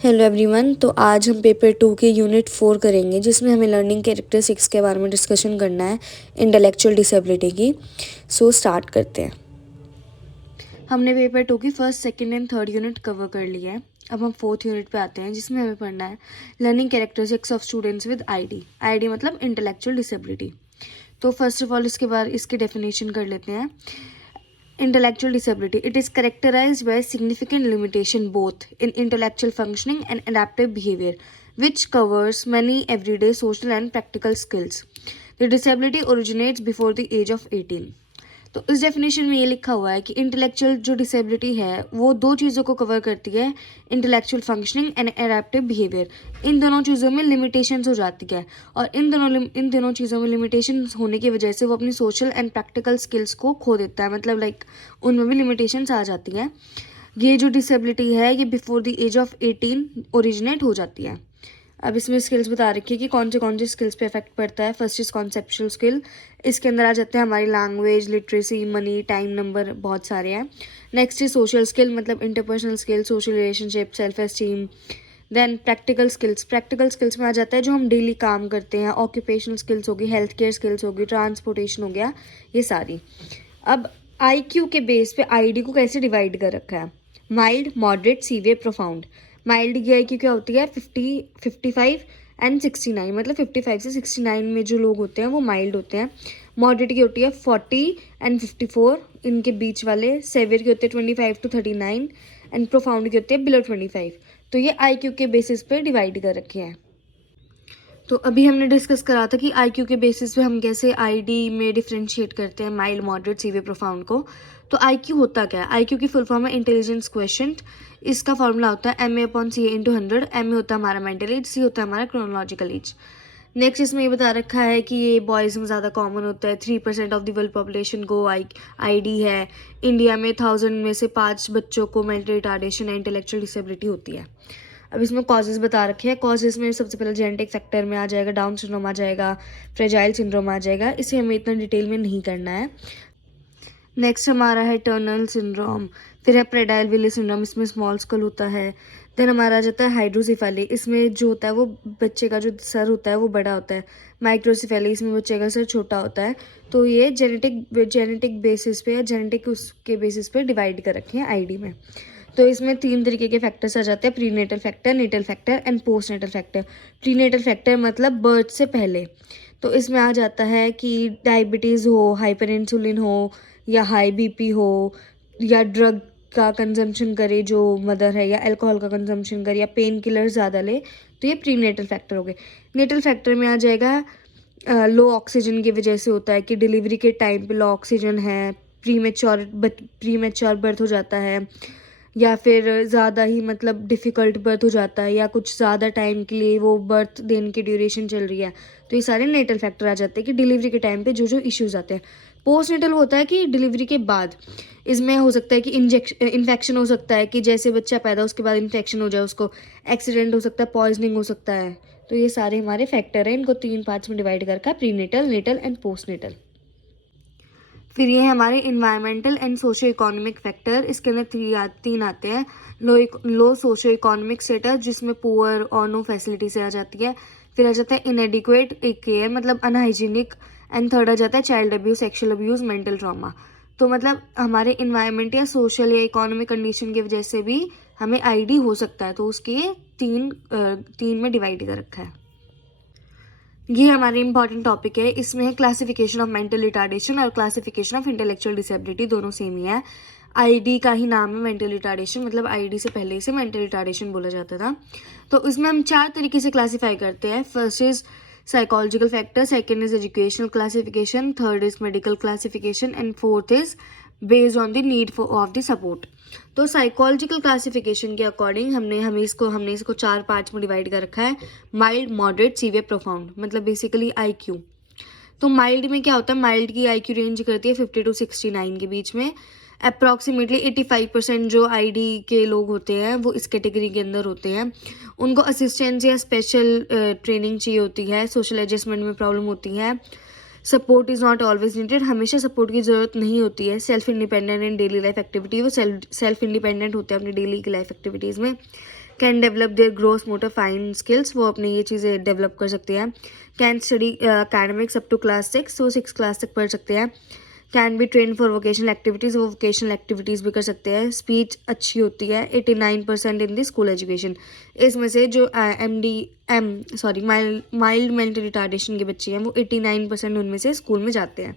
Hello everyone. तो आज हम पेपर 2 के यूनिट 4 करेंगे, जिसमें हमें लर्निंग कैरेक्टरिस्टिक्स के बारे में डिस्कशन करना है, इंटेलेक्चुअल डिसेबिलिटी की। सो स्टार्ट करते हैं। हमने पेपर 2 की first, second and third unit cover कर लिया है। अब हम फोर्थ यूनिट पे आते हैं, जिसमें हमें पढ़ना है learning characteristics of students with ID मतलब इंटेलेक्चुअल डिसेबिलिटी। तो फर्स्ट ऑफ ऑल इसके बाद इसकी डेफिनेशन कर लेते हैं। Intellectual disability. It is characterized by significant limitation both in intellectual functioning and adaptive behavior, which covers many everyday social and practical skills. The disability originates before the age of 18. तो इस definition में ये लिखा हुआ है कि intellectual जो disability है वो दो चीज़ों को कवर करती है, intellectual functioning and adaptive behaviour. इन दोनों चीज़ों में लिमिटेशंस हो जाती है, और इन दोनों चीज़ों में लिमिटेशंस होने की वजह से वो अपनी सोशल एंड प्रैक्टिकल स्किल्स को खो देता है, मतलब लाइक उनमें भी लिमिटेशंस आ जाती हैं। ये जो डिसेबिलिटी है ये before the age of 18 originate हो जाती है। अब इसमें स्किल्स बता रखी है कि कौन से स्किल्स पे इफेक्ट पड़ता है। First is conceptual skill. इसके अंदर आ जाते हैं हमारी language, literacy, money, time, number, बहुत सारे हैं। नेक्स्ट इज सोशल स्किल, मतलब interpersonal skill, social relationship, self esteem. Then practical skills में आ जाता है जो हम डेली काम करते हैं, ऑक्यूपेशनल स्किल्स होगी, हेल्थ केयर स्किल्स होगी, ट्रांसपोर्टेशन हो गया, ये सारी। अब IQ के बेस पे ID को कैसे डिवाइड कर रखा है, mild, moderate, severe, profound. Mild की IQ क्या होती है 50, 55 एंड 69, मतलब 55 से 69 में जो लोग होते हैं वो माइल्ड होते हैं। मॉडरेट की होती है 40 एंड 54, इनके बीच वाले। सेवियर की होती है 25 to 39 एंड प्रोफाउंड की होती है बिलो 25। तो ये IQ के बेसिस पे डिवाइड कर रखे हैं। तो अभी हमने डिस्कस करा था कि IQ के बेसिस पे हम कैसे ID में डिफ्रेंशिएट करते हैं माइल्ड, मॉडरेट, सीवियर, प्रोफाउंड को। तो IQ होता क्या है? IQ की फुल फॉर्म है इंटेलिजेंस क्वेश्चन। इसका फॉर्मूला होता है MA/CA × 100। MA होता है हमारा मेंटल एज, C होता है हमारा क्रोनोलॉजिकल एज। नेक्स्ट इसमें ये बता रखा है कि ये बॉयज़ में ज़्यादा कॉमन होता है। 3% ऑफ द वर्ल्ड पॉपुलेशन को ID है। इंडिया में 1000 में से 5 बच्चों को मेंटल रिटार्डेशन या इंटेलेक्चुअल डिसेबिलिटी होती है। अब इसमें कॉजेज़ बता रखे हैं। कॉजेज़ में सबसे पहले जेनेटिक फैक्टर में आ जाएगा, डाउन सिंड्रोम आ जाएगा, फ्रेजाइल सिंड्रोम आ जाएगा। इसे हमें इतना डिटेल में नहीं करना है। नेक्स्ट हमारा है टर्नल सिंड्रोम, फिर है प्रेडाइल विले सिंड्रोम, इसमें स्मॉल स्कल होता है। देन हमारा आ जाता है हाइड्रोसिफेली, इसमें जो होता है वो बच्चे का जो सर होता है वो बड़ा होता है। माइक्रोसिफेली, इसमें बच्चे का सर छोटा होता है। तो ये जेनेटिक बेसिस पे या जेनेटिक उसके बेसिस पे डिवाइड कर रखे हैं ID में। तो इसमें 3 तरीके के फैक्टर्स आ जाते हैं, prenatal factor, natal factor and post natal factor. Prenatal factor मतलब बर्थ से पहले। तो इसमें आ जाता है कि डायबिटीज़ हो, हाइपर इंसुलिन हो, या हाई BP हो, या ड्रग का कंजम्पशन करे जो मदर है, या अल्कोहल का कंजम्पशन करे, या पेन किलर ज़्यादा ले, तो ये प्रीनेटल फैक्टर हो गए। नेटल फैक्टर में आ जाएगा लो ऑक्सीजन की वजह से होता है कि डिलीवरी के टाइम पे लो ऑक्सीजन है, प्रीमेच्योर बर्थ हो जाता है, या फिर ज़्यादा ही मतलब डिफ़िकल्ट बर्थ हो जाता है, या कुछ ज़्यादा टाइम के लिए वो बर्थ देने की ड्यूरेशन चल रही है। तो ये सारे नेटल फैक्टर आ जाते हैं कि डिलीवरी के टाइम पे जो जो इश्यूज आते हैं। पोस्ट नेटल होता है कि डिलीवरी के बाद इसमें हो सकता है कि इन्फेक्शन हो सकता है, कि जैसे बच्चा पैदा उसके बाद इन्फेक्शन हो जाए, उसको एक्सीडेंट हो सकता है, पॉइजनिंग हो सकता है। तो ये सारे हमारे फैक्टर हैं, इनको 3 पार्ट्स में डिवाइड करके prenatal, natal and post natal. फिर ये है हमारे environmental and socio economic factor. इसके अंदर 3 आते हैं। लो सोशो इकोनॉमिक स्टेटस, जिसमें पुअर और नो फैसिलिटी से आ जाती है। फिर आ जाता है इनएडिक्वेट केयर, मतलब अनहाइजीनिक। एंड थर्ड आ जाता है child abuse, sexual abuse, mental trauma. तो मतलब हमारे इन्वायरमेंट या सोशल या इकोनॉमिक कंडीशन की वजह से भी हमें ID हो सकता है। तो उसके 3 में डिवाइड कर रखा है। ये हमारे इंपॉर्टेंट टॉपिक है। इसमें है क्लासिफिकेशन ऑफ मेंटल रिटार्डेशन और क्लासिफिकेशन ऑफ इंटेलेक्चुअल डिसेबिलिटी, दोनों सेम ही है। ID का ही नाम है मेंटल रिटार्डेशन, मतलब ID से पहले इसे मेंटल रिटार्डेशन बोला जाता था। तो इसमें हम 4 तरीके से क्लासीफाई करते हैं। First is psychological factor, second is educational classification, third is medical classification and fourth is based on the need of the support. तो साइकोलॉजिकल क्लासिफिकेशन के अकॉर्डिंग हमने इसको 4 पार्ट्स में डिवाइड कर रखा है, माइल्ड, मॉडरेट, सीवियर, प्रोफाउंड, मतलब basically IQ। तो माइल्ड में क्या होता है, माइल्ड की IQ रेंज करती है 50 to 69 के बीच में। अप्रॉक्सीमेटली 85% जो ID के लोग होते हैं वो इस कैटेगरी के अंदर होते हैं। उनको असिस्टेंस या स्पेशल ट्रेनिंग चाहिए होती है, सोशल एडजस्टमेंट में प्रॉब्लम होती है। Support is not always needed, हमेशा सपोर्ट की ज़रूरत नहीं होती है। Self independent in daily life activity, वो सेल्फ इंडिपेंडेंट होते हैं अपनी डेली की लाइफ एक्टिविटीज़ में। Can develop their gross motor fine skills, वो अपनी ये चीज़ें डेवलप कर सकते हैं। Can study academics up to class 6, वो 6 क्लास तक पढ़ सकते हैं। Can be train for vocational activities, वो वोकेशनल एक्टिविटीज़ भी कर सकते हैं। स्पीच अच्छी होती है 89% इन दी स्कूल एजुकेशन। इसमें से जो माइल्ड मेंटल रिटार्डेशन के बच्चे हैं वो 89% उनमें से स्कूल में जाते हैं।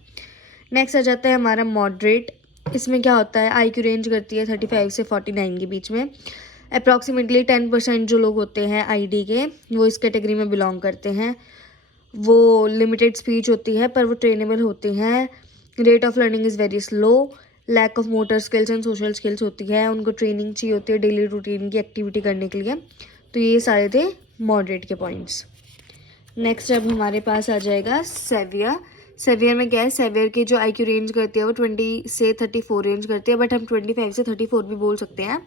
नेक्स्ट आ जाता है हमारा मॉडरेट। इसमें क्या होता है, IQ रेंज करती है 35 से 49 के बीच में। अप्रॉक्सीमेटली 10% जो लोग होते हैं ID के, वो इस कैटेगरी में बिलोंग करते हैं। वो लिमिटेड स्पीच होती है पर वो ट्रेनेबल होती हैं। Rate of learning is very slow. Lack of motor skills and social skills होती है। उनको ट्रेनिंग चाहिए होती है डेली रूटीन की एक्टिविटी करने के लिए। तो ये सारे थे मॉडरेट के पॉइंट्स। नेक्स्ट अब हमारे पास आ जाएगा सेवियर। सेवियर में क्या है, सेवियर की जो IQ रेंज करती है वो 20 से 34 रेंज करती है, बट हम 25 से 34 भी बोल सकते हैं।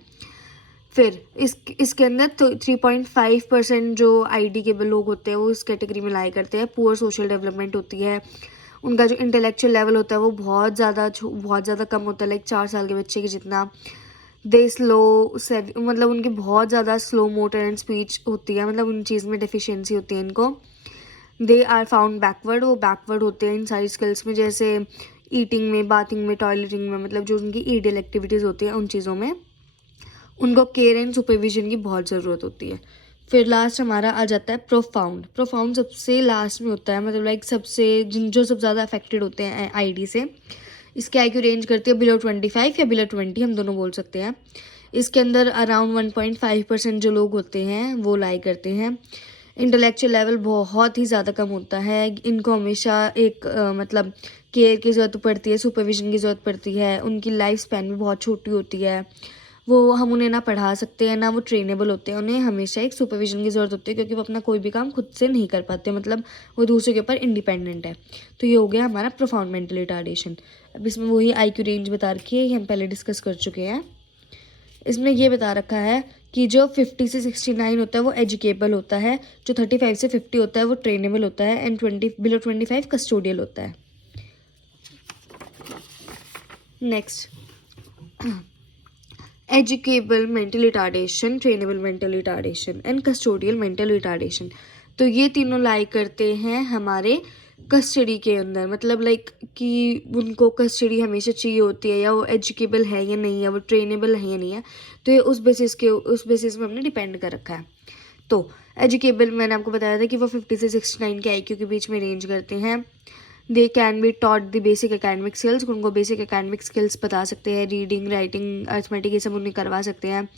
फिर इसके अंदर तो 3.5% जो ID के लोग होते हैं वो इस कैटेगरी में लाई करते हैं। पुअर सोशल डेवलपमेंट होती है। उनका जो इंटेलेक्चुअल लेवल होता है वो बहुत ज़्यादा कम होता है, लाइक 4 साल के बच्चे के जितना। दे स्लो मतलब उनकी बहुत ज़्यादा स्लो मोटर एंड स्पीच होती है, मतलब उन चीज़ में डेफिशिएंसी होती है इनको। दे आर फाउंड बैकवर्ड, वो बैकवर्ड होते हैं इन सारी स्किल्स में, जैसे ईटिंग में, बाथिंग में, टॉयलेटिंग में, मतलब जो उनकी ईडियल एक्टिविटीज़ होती हैं उन चीज़ों में उनको केयर एंड सुपरविजन की बहुत ज़रूरत होती है। फिर लास्ट हमारा आ जाता है प्रोफाउंड। प्रोफाउंड सबसे लास्ट में होता है, मतलब लाइक सबसे जो सबसे ज़्यादा अफेक्टेड होते हैं ID से। इसके IQ रेंज करती है बिलो 25 या बिलो 20, हम दोनों बोल सकते हैं। इसके अंदर अराउंड 1.5% जो लोग होते हैं वो लाई करते हैं। इंटेलेक्चुअल लेवल बहुत ही ज़्यादा कम होता है। इनको हमेशा एक मतलब केयर की ज़रूरत पड़ती है, सुपरविजन की ज़रूरत पड़ती है। उनकी लाइफ स्पैन भी बहुत छोटी होती है। वो हम उन्हें ना पढ़ा सकते हैं ना वो ट्रेनेबल होते हैं। उन्हें हमेशा एक सुपरविजन की ज़रूरत होती है क्योंकि वो अपना कोई भी काम खुद से नहीं कर पाते, मतलब वो दूसरे के ऊपर इंडिपेंडेंट है। तो ये हो गया हमारा प्रोफाउंड मेंटल रिटार्डेशन। अब इसमें वही IQ रेंज बता रखी है, ये हम पहले डिस्कस कर चुके हैं। इसमें ये बता रखा है कि जो 50 से 69 होता है वो एजुकेबल होता है, जो 35 से 50 होता है वो ट्रेनेबल होता है, एंड बिलो 25 कस्टोडियल होता है। Next, educable mental retardation, trainable mental retardation and custodial mental retardation. तो ये तीनों लाई करते हैं हमारे कस्टडी के अंदर, मतलब लाइक कि उनको कस्टडी हमेशा चाहिए होती है, या वो एजुकेबल है या नहीं है, वो ट्रेनेबल है या नहीं है। तो ये उस बेसिस में हमने डिपेंड कर रखा है। तो एजुकेबल मैंने आपको बताया था कि वो 50 से 69 के IQ के बीच में रेंज करते हैं। They can be taught the basic academic skills, उनको बेसिक एकेडमिक स्किल्स बता सकते हैं, रीडिंग, राइटिंग, अर्थमेटिक, ये सब उन्हें करवा सकते हैं।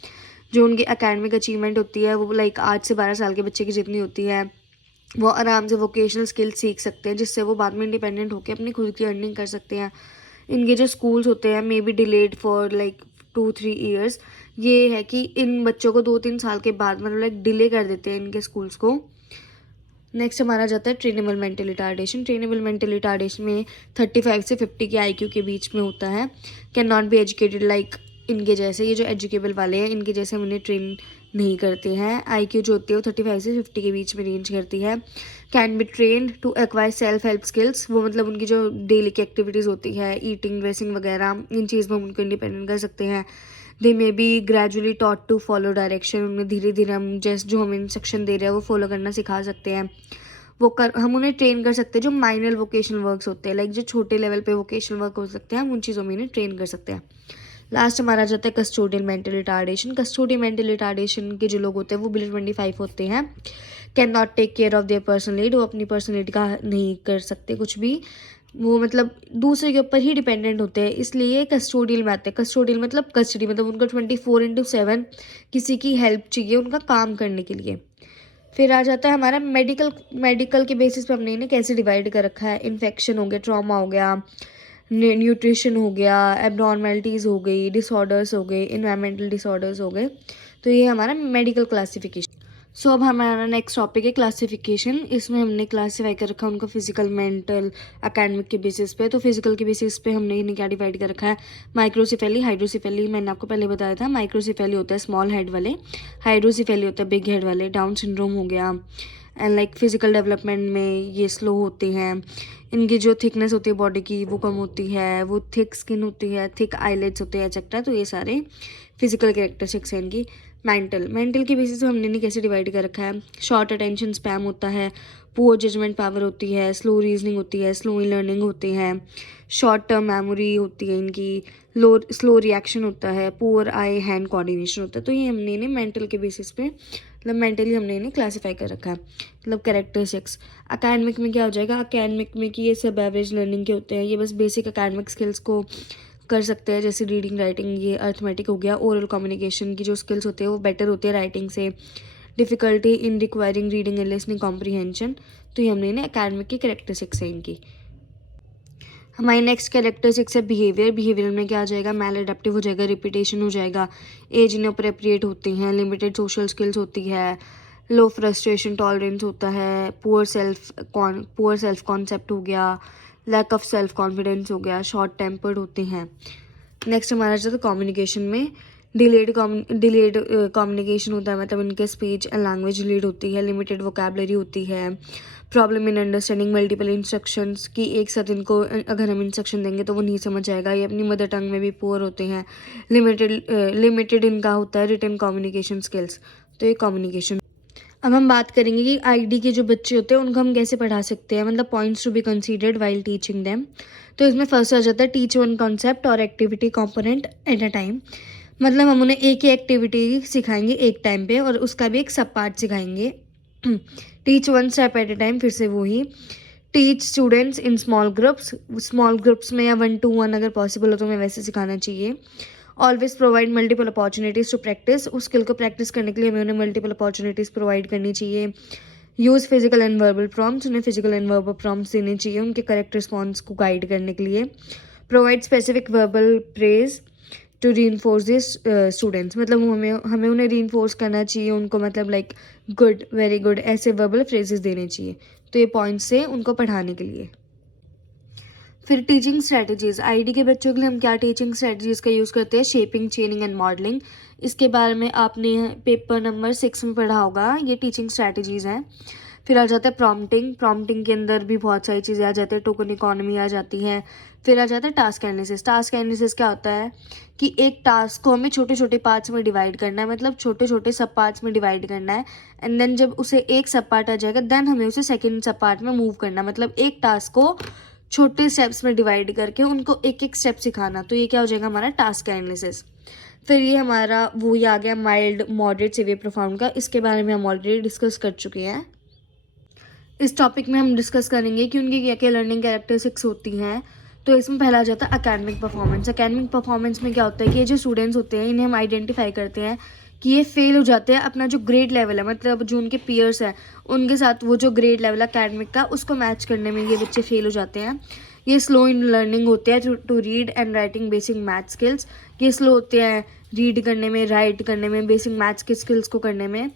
जो उनकी एकेडमिक अचीवमेंट होती है वो लाइक 8 से 12 साल के बच्चे की जितनी होती है। वो आराम से वोकेशनल स्किल्स सीख सकते हैं जिससे वो बाद में इंडिपेंडेंट होकर अपनी खुद की अर्निंग कर सकते हैं। इनके जो स्कूल्स होते हैं may be delayed for like 2-3 years. ये है कि इन बच्चों को 2-3 साल के बाद मतलब लाइक डिले कर देते हैं इनके स्कूल्स को। नेक्स्ट हमारा जाता है trainable mental retardation. Trainable mental retardation में 35 से 50 के IQ के बीच में होता है। Can not be educated like इनके जैसे, ये जो एजुकेबल वाले हैं इनके जैसे हम उन्हें ट्रेन नहीं करते हैं। IQ जो होती है वो 35 से 50 के बीच में रेंज करती है। Can be train to acquire self help skills, वो मतलब उनकी जो डेली की एक्टिविटीज़ होती है, ईटिंग, ड्रेसिंग वगैरह, इन चीज़ में हम उनको इंडिपेंडेंट कर सकते हैं। They may be gradually taught to follow direction, उनमें धीरे धीरे हम जैसे जो हमें इंस्ट्रक्शन दे रहे हैं वो फॉलो करना सिखा सकते हैं। हम उन्हें ट्रेन कर सकते हैं जो माइनर वोकेशनल वर्क्स होते हैं, लाइक जो छोटे लेवल पे वोकेशनल वर्क हो सकते हैं, हम उन चीज़ों में इन्हें ट्रेन कर सकते हैं। लास्ट हमारा जाता है custodial mental retardation. Custodial mental retardation के जो लोग होते हैं वो बिलो 25 होते हैं। Can not take care of their personality, वो अपनी पर्सनलिटी का नहीं कर सकते कुछ भी, वो मतलब दूसरे के ऊपर ही डिपेंडेंट होते हैं, इसलिए कस्टोडियल में आते हैं। कस्टोडियल मतलब कस्टडी, मतलब उनको 24/7 किसी की हेल्प चाहिए उनका काम करने के लिए। फिर आ जाता है हमारा मेडिकल के बेसिस पे हमने इन्हें कैसे डिवाइड कर रखा है। इन्फेक्शन हो गया, ट्रॉमा हो गया, न्यूट्रिशन हो गया, एबनॉर्मेलिटीज़ हो गई, डिसऑर्डर्स हो गए, इन्वायरमेंटल डिसऑर्डर्स हो गए। तो ये हमारा मेडिकल क्लासिफिकेशन। सो अब हमारा नेक्स्ट टॉपिक है क्लासिफिकेशन। इसमें हमने क्लासीफाई कर रखा है उनको फिजिकल, मेंटल, एकेडमिक के बेसिस पे। तो फिजिकल के बेसिस पे हमने इन्हें क्या डिवाइड कर रखा है, माइक्रोसिफेली, हाइड्रोसिफेली। मैंने आपको पहले बताया था, माइक्रोसिफेली होता है स्मॉल हेड वाले, हाइड्रोसिफेली होता है बिग हेड वाले। डाउन सिंड्रोम हो गया, एंड लाइक फिजिकल डेवलपमेंट में ये स्लो होते हैं। इनकी जो थिकनेस होती है बॉडी की वो कम होती है, वो थिक स्किन होती है, थिक आईलेट्स होते हैं एक्सेट्रा। तो ये सारे फिजिकल कैरेक्टरिस्टिक्स हैं इनकी। मेंटल के बेसिस पे हमने नहीं कैसे डिवाइड कर रखा है। शॉर्ट अटेंशन स्पैम होता है, पुअर जजमेंट पावर होती है, स्लो रीजनिंग होती है, स्लो लर्निंग होती है, शॉर्ट टर्म मेमोरी होती है इनकी, स्लो रिएक्शन होता है, पुअर आई हैंड कोऑर्डिनेशन होता है। तो ये हमने इन्हें मेंटल के बेसिस पे मतलब मेंटली हमने इन्हें क्लासीफाई कर रखा है। मतलब कैरेक्टरिस्टिक्स अकेडमिक में क्या हो जाएगा, अकेडमिक में कि ये सब एवरेज लर्निंग के होते हैं, ये बस बेसिक अकेडमिक स्किल्स को कर सकते हैं, जैसे रीडिंग राइटिंग, ये अर्थमेटिक हो गया। ओरल कम्युनिकेशन की जो स्किल्स होते हैं वो बेटर होती है राइटिंग से। Difficulty in requiring reading and listening comprehension, तो ये हमने इन्हें अकेडमिक की कैरेक्टरिस्टिक्स है इनकी। हमारी नेक्स्ट कैरेक्टरिस्टिक्स है बिहेवियर। बिहेवियर में क्या आ जाएगा, मैल एडेप्टिव हो जाएगा, रिपीटेशन हो जाएगा, एज इन अप्रोप्रिएट होती हैं, लिमिटेड सोशल स्किल्स होती है, लो फ्रस्ट्रेशन टॉलरेंस होता है, पुअर सेल्फ कॉन्सेप्ट हो गया, लैक ऑफ सेल्फ कॉन्फिडेंस हो गया, शॉर्ट टेम्पर्ड होते हैं। नेक्स्ट हमारा जो है कम्युनिकेशन में डिलेड कम्युनिकेशन होता है, मतलब इनके स्पीच एंड लैंग्वेज डिलेड होती है, लिमिटेड वोकैबलरी होती है, problem in understanding multiple instructions की एक साथ इनको अगर हम इंस्ट्रक्शन देंगे तो वो नहीं समझ आएगा। ये अपनी मदर टंग में भी पुअर होते हैं। लिमिटेड इनका होता है रिटन कम्युनिकेशन स्किल्स, तो ये कम्युनिकेशन। अब हम बात करेंगे कि आईडी के जो बच्चे होते हैं उनको हम कैसे पढ़ा सकते हैं, मतलब points to be considered while teaching them. तो इसमें फर्स्ट आ जाता है टीच वन कॉन्सेप्ट और activity component at a time. मतलब हम उन्हें एक ही एक्टिविटी सिखाएंगे एक टाइम पे और उसका भी एक सब पार्ट सिखाएंगे। Teach one step at a time, फिर से वही। Teach students in small groups में या 1-to-1 अगर पॉसिबल हो तो हमें वैसे सिखाना चाहिए। Always provide multiple opportunities to practice, उस स्किल को प्रैक्टिस करने के लिए हमें उन्हें मल्टीपल अपॉर्चुनिटीज़ प्रोवाइड करनी चाहिए। Use physical and verbal prompts, उन्हें फिजिकल एंड वर्बल प्रॉम्प्ट्स देने चाहिए उनके करेक्ट रिस्पॉन्स को गाइड करने के लिए। Provide specific verbal praise to reinforce this students, मतलब हमें उन्हें रीइंफोर्स करना चाहिए उनको, मतलब लाइक गुड, वेरी गुड, ऐसे वर्बल फ्रेजेस देने चाहिए। तो ये पॉइंट्स से उनको पढ़ाने के लिए। फिर टीचिंग स्ट्रेटजीज़, आईडी के बच्चों के लिए हम क्या टीचिंग स्ट्रेटजीज़ का यूज़ करते हैं, शेपिंग, चेनिंग एंड मॉडलिंग। इसके बारे में आपने पेपर नंबर 6 में पढ़ा होगा, ये टीचिंग स्ट्रेटजीज़ हैं। फिर आ जाता है प्रॉम्प्टिंग के अंदर भी बहुत सारी चीज़ें आ जाती है, टोकन इकोनॉमी आ जाती है। फिर आ जाता है टास्क एनालिसिस क्या होता है कि एक टास्क को हमें छोटे छोटे पार्ट्स में डिवाइड करना है, मतलब छोटे छोटे सब पार्ट्स में डिवाइड करना है। एंड देन जब उसे एक सब पार्ट आ जाएगा देन हमें उसे सेकेंड सब पार्ट में मूव करना, मतलब एक टास्क को छोटे स्टेप्स में डिवाइड करके उनको एक एक स्टेप सिखाना। तो ये क्या हो जाएगा हमारा टास्क एनालिसिस। फिर ये हमारा वो ही आ गया माइल्ड, मॉडरेट, सीवियर, प्रोफाउंड का। इसके बारे में हम ऑलरेडी डिस्कस कर चुके हैं। इस टॉपिक में हम डिस्कस करेंगे कि उनकी क्या क्या लर्निंग कैरेक्टरिस्टिक्स होती हैं। तो इसमें पहला आ जाता है अकेडमिक परफॉर्मेंस। अकेडमिक परफॉर्मेंस में क्या होता है कि ये जो स्टूडेंट्स होते हैं इन्हें हम आइडेंटिफाई करते हैं कि ये फेल हो जाते हैं अपना जो ग्रेड लेवल है, मतलब जो उनके पीयर्स हैं उनके साथ वो जो ग्रेड लेवल है अकेडमिक का उसको मैच करने में ये बच्चे फेल हो जाते हैं। ये स्लो इन लर्निंग होते हैं to read and writing basic math skills. ये स्लो होते हैं रीड करने में, राइट करने में, बेसिक मैथ्स के स्किल्स को करने में।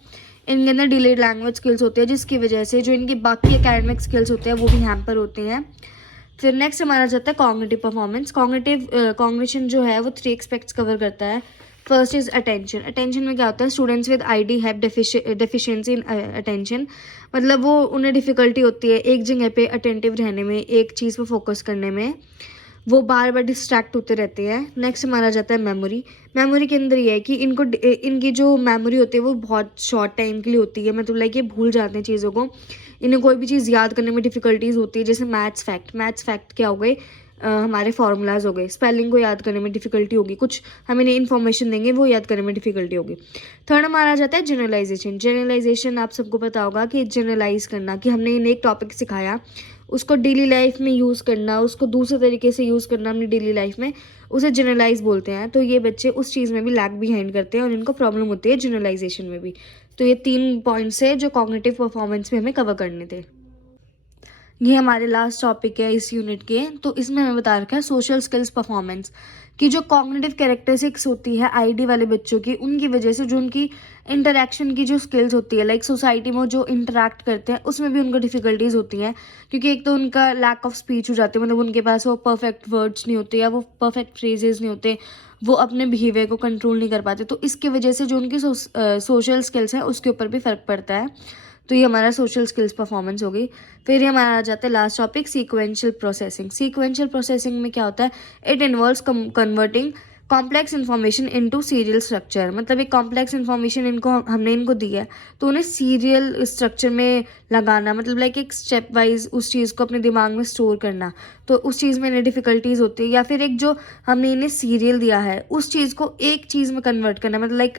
इनके अंदर डिलेड लैंग्वेज स्किल्स होते हैं जिसकी वजह से जो इनके बाकी एकेडमिक स्किल्स होते हैं वो भी हैम्पर होते हैं। फिर नेक्स्ट हमारा जाता है कॉग्निटिव परफॉर्मेंस। कॉग्निशन जो है वो 3 एस्पेक्ट्स कवर करता है। फर्स्ट इज अटेंशन में क्या होता है, students with ID have deficiency in attention, मतलब वो उन्हें डिफ़िकल्टी होती है एक जगह पे अटेंटिव रहने में, एक चीज़ पे फोकस करने में, वो बार बार डिस्ट्रैक्ट होते रहते हैं। नेक्स्ट हमारा जाता है मेमोरी के अंदर ये है कि इनकी जो मेमोरी होती है वो बहुत शॉर्ट टाइम के लिए होती है, मतलब लाइक ये भूल जाते हैं चीज़ों को। इन्हें कोई भी चीज़ याद करने में डिफ़िकल्टीज़ होती है, जैसे मैथ्स फैक्ट क्या हो गए, हमारे फार्मूलाज हो गए, स्पेलिंग को याद करने में डिफ़िकल्टी होगी, कुछ हम इन्हें इन्फॉर्मेशन देंगे वो याद करने में डिफ़िकल्टी होगी। थर्ड हमारा आ जाता है जनरलाइजेशन आप सबको पता होगा कि जनरलाइज करना, कि हमने इन्हें एक टॉपिक सिखाया उसको डेली लाइफ में यूज़ करना, उसको दूसरे तरीके से यूज़ करना अपनी डेली लाइफ में, उसे जनरलाइज बोलते हैं। तो ये बच्चे उस चीज़ में भी लैग बिहाइंड करते हैं और इनको प्रॉब्लम होती है जनरलाइजेशन में भी। तो ये 3 पॉइंट्स है जो कॉग्निटिव परफॉर्मेंस में हमें कवर करने थे। ये हमारे लास्ट टॉपिक है इस यूनिट के। तो इसमें हमें बता रखा है सोशल स्किल्स परफॉर्मेंस की जो कॉग्निटिव कैरेक्टरिस्टिक्स होती है आईडी वाले बच्चों की, उनकी वजह से जो उनकी इंटरेक्शन की जो स्किल्स होती है, लाइक सोसाइटी में जो इंटरेक्ट करते हैं उसमें भी उनको डिफ़िकल्टीज़ होती हैं, क्योंकि एक तो उनका लैक ऑफ स्पीच हो जाती है, मतलब उनके पास वो परफेक्ट वर्ड्स नहीं होते या वो परफेक्ट फ्रेजेस नहीं होते, वो अपने बिहेवियर को कंट्रोल नहीं कर पाते। तो इसकी वजह से जो उनकी सोशल स्किल्स हैं उसके ऊपर भी फ़र्क पड़ता है। तो ये हमारा सोशल स्किल्स परफॉर्मेंस हो गई। फिर ये हमारा आ जाता है लास्ट टॉपिक सीक्वेंशियल प्रोसेसिंग में क्या होता है, it involves converting complex information into serial structure, मतलब एक कॉम्प्लेक्स इन्फॉर्मेशन हमने इनको दी है तो उन्हें सीरियल स्ट्रक्चर में लगाना, मतलब लाइक एक स्टेप वाइज उस चीज़ को अपने दिमाग में स्टोर करना, तो उस चीज़ में इन्हें डिफ़िकल्टीज़ होती है। या फिर एक जो हमने इन्हें सीरियल दिया है उस चीज़ को एक चीज़ में कन्वर्ट करना, मतलब लाइक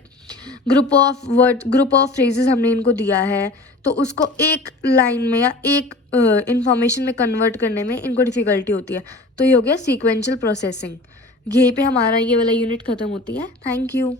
ग्रुप ऑफ फ्रेजेस हमने इनको दिया है तो उसको एक लाइन में या एक इंफॉर्मेशन में कन्वर्ट करने में इनको डिफ़िकल्टी होती है। तो ये हो गया सीक्वेंशियल प्रोसेसिंग। यहीं पे हमारा ये वाला यूनिट ख़त्म होती है। Thank you.